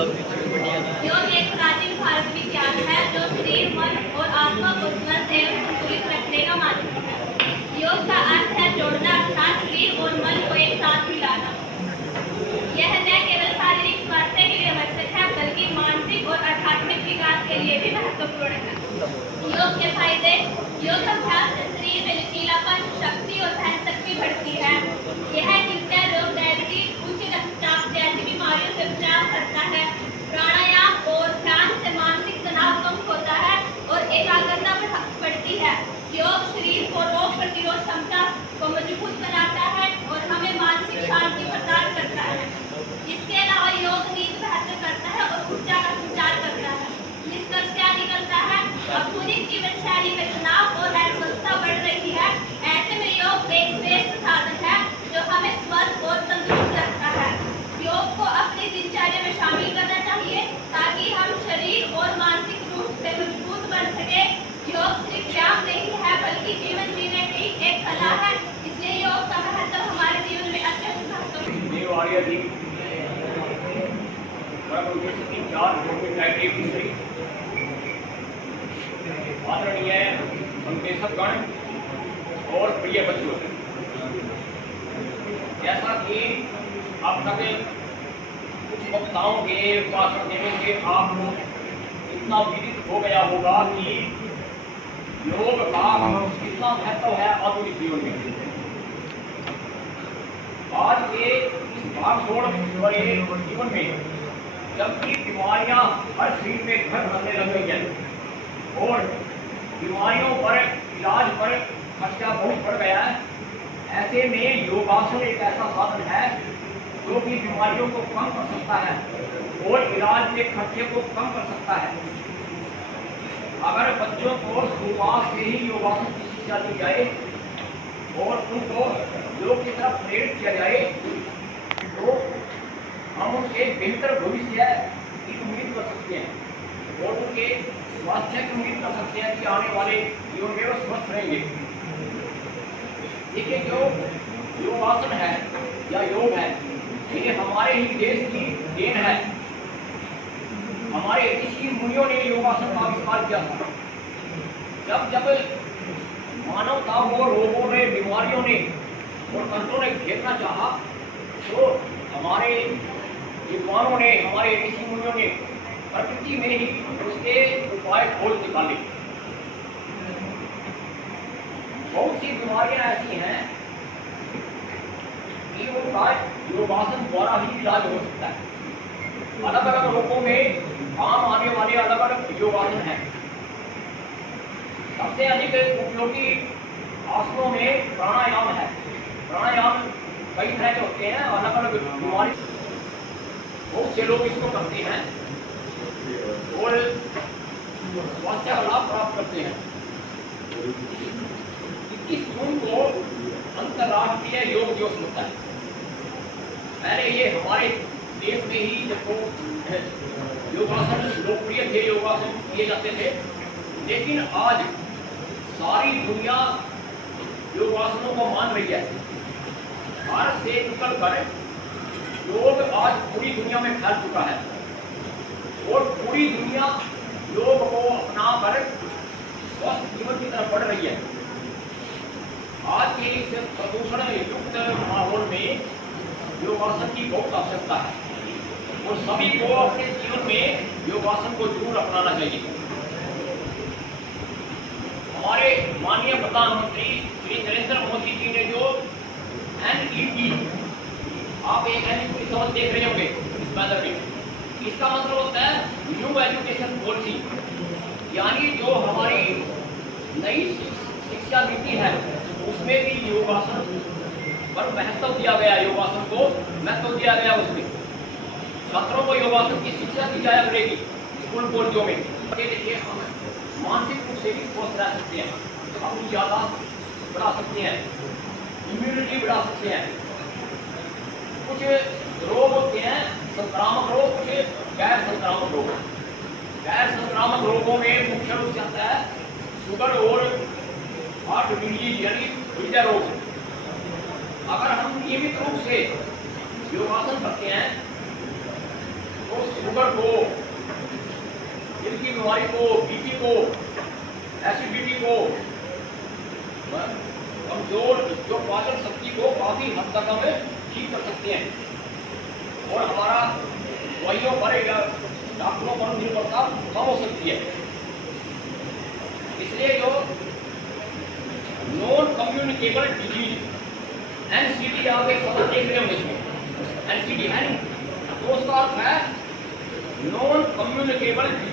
योग एक प्राचीन भारतीय विज्ञान है जो शरीर, मन और आत्मा को स्वस्थ एवं संतुलित रखने का माध्यम है। योग का अर्थ है जोड़ना अर्थात शरीर और मन को एक साथ मिलाना। यह न केवल शारीरिक स्वास्थ्य के लिए आवश्यक है बल्कि मानसिक और आध्यात्मिक विकास के लिए भी महत्वपूर्ण है। योग के फायदे: योग अभ्यास से शरीर में लचीलापन, शक्ति और सहन शक्ति बढ़ती है। यह हृदय रोग, डायबिटीज, उच्च रक्तचाप जैसी बीमारियों से बचाव करता है। प्राणायाम और ध्यान से मानसिक तनाव कम होता है और एकाग्रता बढ़ती है। योग शरीर को रोग प्रतिरोध क्षमता को मजबूत बनाता है और हमें मानसिक शांति प्रदान करता है। इसके अलावा योग नींद बेहतर करता है और ऊर्जा का संचार करता है। निष्कर्ष क्या निकलता है? आधुनिक जीवन शैली में तनाव और अस्वस्थता बढ़ रही है। ऐसे में योग एक श्रेष्ठ साधन है जो हमें स्वस्थ और तंदुरुस्त रखता है। योग को अपनी दिनचर्या में शामिल करना चाहिए ताकि हम शरीर और मानसिक रूप से मजबूत बन सके। योग सिर्फ व्यायाम नहीं है बल्कि जीवन जीने की एक कला है। इसलिए योग का महत्व हमारे जीवन में अत्यंत महत्वपूर्ण है। आदरणीय संदेशकगण और प्रिय बच्चों, जैसा कि अब तक कुछ वक्ताओं के भाषण देने से आपको इतना विदित हो गया होगा कि योग का कितना महत्व है आधुनिक जीवन में। आज के इस भागदौड़ भरे जीवन में जबकि बीमारियां हर शरीर में घर बनने लग गई है और बीमारियों पर इलाज पर खर्चा बहुत बढ़ गया है, ऐसे में योगासन एक ऐसा साधन है जो कि बीमारियों को कम कर सकता है और इलाज के खर्चे को कम कर सकता है। अगर बच्चों को शुरुआत से ही योगासन की शिक्षा दी जाए और उनको योग की तरफ प्रेरित किया जाए तो हम उनके बेहतर भविष्य की उम्मीद कर सकते हैं और उनके स्वास्थ्य की उम्मीद कर सकते हैं कि आने वाले जीवन में वो स्वस्थ रहेंगे। देखिए, जो योगासन है या योग है ये हमारे ही देश की देन है। हमारे ऋषि मुनियों ने योगासन का आविष्कार किया था। जब जब मानवता को रोगों ने, बीमारियों ने और तंत्रों ने घेरना चाहा तो हमारे विद्वानों ने, हमारे ऋषि मुनियों ने प्रकृति में ही उसके उपाय खोज निकाले। बहुत सी बीमारियां ऐसी हैं कि उनका योगासन द्वारा ही इलाज हो सकता है। अलग अलग रोगों में काम आने वाले अलग अलग योगासन हैं। सबसे अधिक उपयोगी आसनों में प्राणायाम है। प्राणायाम कई तरह के होते हैं, अलग अलग बीमारी बहुत से लोग इसको करते हैं और स्वास्थ्य का लाभ प्राप्त करते हैं। 21 जून को अंतर्राष्ट्रीय योग दिवस होता है। पहले ये हमारे देश में ही जब योगासन लोकप्रिय थे, योगासन किए जाते थे, लेकिन आज सारी दुनिया योगासनों को मान रही है। भारत से निकल कर योग आज पूरी दुनिया में फैल चुका है और पूरी दुनिया योग को अपना कर स्वस्थ जीवन की तरफ बढ़ रही है। आज के इस प्रदूषण युक्त माहौल में योगासन की बहुत आवश्यकता है और सभी को अपने जीवन में योगासन को जरूर अपनाना चाहिए। हमारे माननीय प्रधानमंत्री श्री नरेंद्र मोदी जी ने जो NEP, आप एक NEP शब्द देख रहे होंगे इस बैनर में, इसका मतलब होता है न्यू एजुकेशन पॉलिसी, यानी जो हमारी नई शिक्षा नीति है उसमें भी योगासन पर महत्व दिया गया। योगासन को महत्व दिया गया, उसमें छात्रों को योगासन की शिक्षा दी जाया करेगी स्कूल कॉलेजों में। देखिए, हम मानसिक रूप से भी स्वस्थ रह सकते हैं, अपनी याददाश्त बढ़ा सकते हैं, इम्यूनिटी बढ़ा सकते हैं। कुछ रोग होते हैं संक्रामक रोग, कुछ गैर संक्रामक रोग। गैर संक्रामक रोगों में मुख्य रूप से आता है शुगर और हार्ट डिजीज यानी हृदय रोग। अगर हम नियमित रूप से योगासन करते हैं तो शुगर को, दिल की बीमारी को, बीपी को, एसिडिटी को, कमजोर जो पाचन शक्ति को काफी हद तक हमें ठीक कर सकते हैं और हमारा दवाइयों पर या डॉक्टरों पर निर्भरता कम हो सकती है। इसलिए जो नॉन कम्युनिकेबल डिजीज एनसीडी आप एक शब्द देख रहे होंगे इसमें, एनसीडी है तो उसका अर्थ है नॉन कम्युनिकेबल डिजीज।